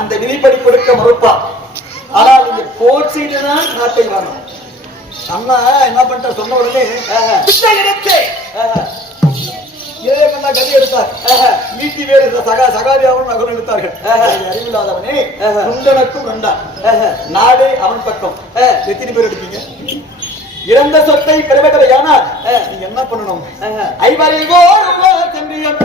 அந்த விதிப்படி கொடுக்க மறுப்பா. ஆனால் நீங்க போச்சுன்னா நாட்டை வரணும். அண்ணா என்ன பண்ணிட்ட சொன்ன உடனே கதி எடுத்தார். நீட்டி வேறு சகாரியாவும் நகரம் எடுத்தார்கள். அறிவில்லாதவனே குண்டனுக்கும் ரெண்டான் நாடே அவன் பக்கம். எத்தனை பேர் எடுப்பீங்க? இறந்த சொத்தை பெறுவதையானால் நீங்க என்ன பண்ணணும்? ஐவரைவோ சென்றியம்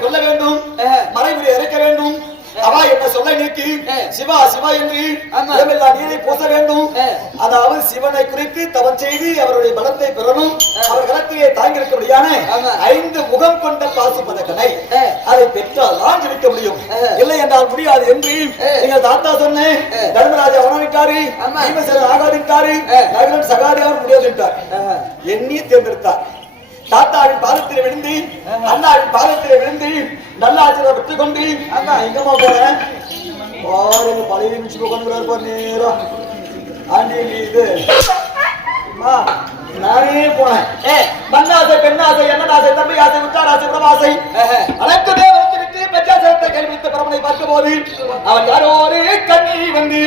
கொல்ல வேண்டும், மறைமுறை இறக்க வேண்டும். அவா என்ன சொல்ல நீக்கி சிவா சிவா என்று நீரை பூச வேண்டும். அதாவது சிவனை குறித்து தவம் செய்து அவருடைய பலத்தை பெறணும். அவர் களத்திலே தாங்கியிருக்கபடியான 5 முகம் கொண்ட பாசு பதக்கனை அதை பெற்றால் தான் ஜெயிக்க முடியும். இல்லை என்றால் முடியாது என்று எங்கள் தாத்தா சொன்னேன். தர்மராஜா அவனாவிட்டாரு, பீமசேனன் ஆகாதிட்டாரு, நகரன் சகாரியாவும் முடியாது என்றார். எண்ணி தேர்ந்தெடுத்தார். தாத்தாவின் பாதத்திலே விழுந்து அண்ணாவின் பாதத்திலே விழுந்து நல்ல ஆச்சரியம் பெற்றுக் கொண்டு அண்ணா எங்கம்மா போறேன் பாருங்க பழைய நிமிஷம் உட்காந்து நேரம் ஆண்டி இது நானே போனேன். மண்ணாசை பெண்ணாசை எண்ணாசை தம்பி ஆசை உச்சாராசை பிரமாசை அனைத்துமே வளர்த்து விட்டு பெற்றாசத்தை கேள்வித்த பரமனை பார்க்கும் போது அவன் யாரோ ஒரு கண்ணி வந்து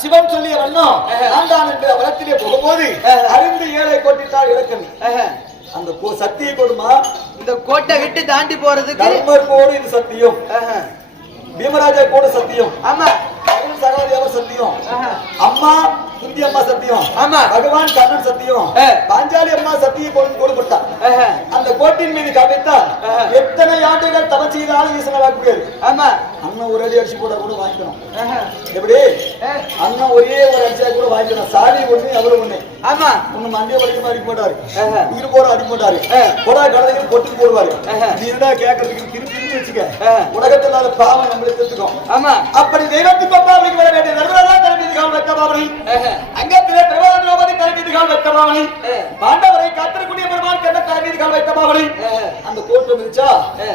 சிவன் சொல்லிய வண்ணம் நான் தான் என்று வளத்திலே போகும்போது அறிந்து ஏழை கோட்டிட்டார் இலக்கணி. அந்த சக்தியை கொடுமா இந்த கோட்டை விட்டு தாண்டி போறதுக்கு தர்மர் கோடு இது சத்தியம், பீமராஜா கோடு சத்தியம், ஆமா சகாரியாவ சத்தியம், அம்மா குந்தி அம்மா சத்தியம், ஆமா பகவான் கண்ணன் சத்தியம், பாஞ்சாலி அம்மா சத்திய கொடுப்பட்டா. அந்த கோட்டின் மீது காப்பித்தால் எத்தனை ஆண்டுகள் தவம் செய்தாலும் ஈசனாக முடியாது. ஆமா அண்ணன் ஒரு அடி அடிச்சு கூட வாங்கிக்கணும். எப்படி அண்ணன் ஒரே ஒரு அடிச்சா கூட வாங்கிக்கணும். சாடி ஒண்ணு அவரு ஒண்ணு. ஆமா ஒண்ணு மண்டிய படிக்கமா அடிக்க மாட்டாரு, உயிர் போற அடிக்க மாட்டாரு, கொடா கடலைகள் பொட்டு போடுவாரு. நீ என்ன கேட்கறதுக்கு திருப்பி வச்சுக்க உலகத்தில் இல்லாத பாவம் நம்மளுக்கு தெரிஞ்சுக்கும். ஆமா அப்படி தெய்வத்துக்கு அப்பாவுக்கு வர வேண்டிய நர்மதா தலைமைக்காக வைக்கபாவனை, அங்கத்திலே பிரபலோபதி தலைமைக்காக வைக்கபாவனை, பாண்டவரை காத்திரக்கூடிய பெருமான் கண்ண தலைமைக்காக வைக்கபாவனை. அந்த கோட்டை மிதிச்சா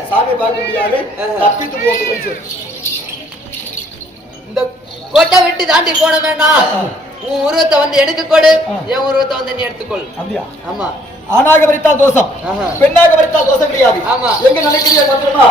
சாமி பார்க்க முடியாது, தப்பித்து போட்டு இந்த கோட்டை விட்டு தாண்டி போன வேண்டாம். உன் உருவத்தை வந்து எனக்கு கொடு, என் உருவத்தை வந்து நீ எடுத்துக்கொள். அப்படியா? ஆமா. ஆணாக வரித்தா தோஷம், பெண்ணாக வரித்தா தோஷம் கிடையாது. ஆமா எங்க நினைக்கிறீங்க பத்திரமா?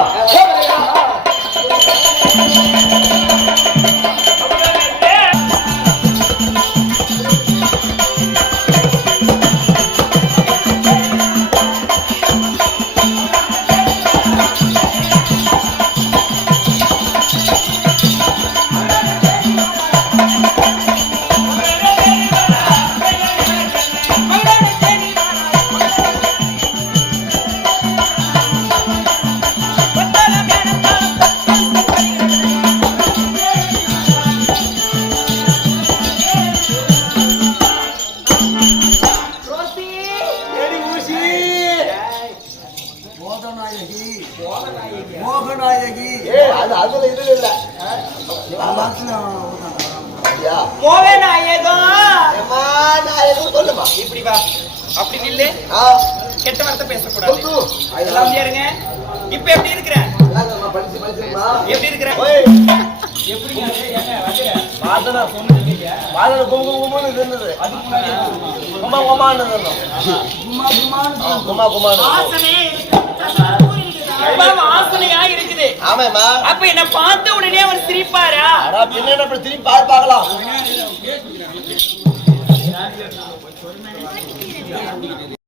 அப்படி நில்லு, கெட்ட வார்த்தை பேசக்கூடாது. இப்ப எப்படி இருக்கிற? எப்படி இருக்கிற? வாசனையா இருக்குது. அப்ப என்ன பார்த்த உடனே அவர் சிரிப்பாரா? திரும்பி பார்க்கலாம்.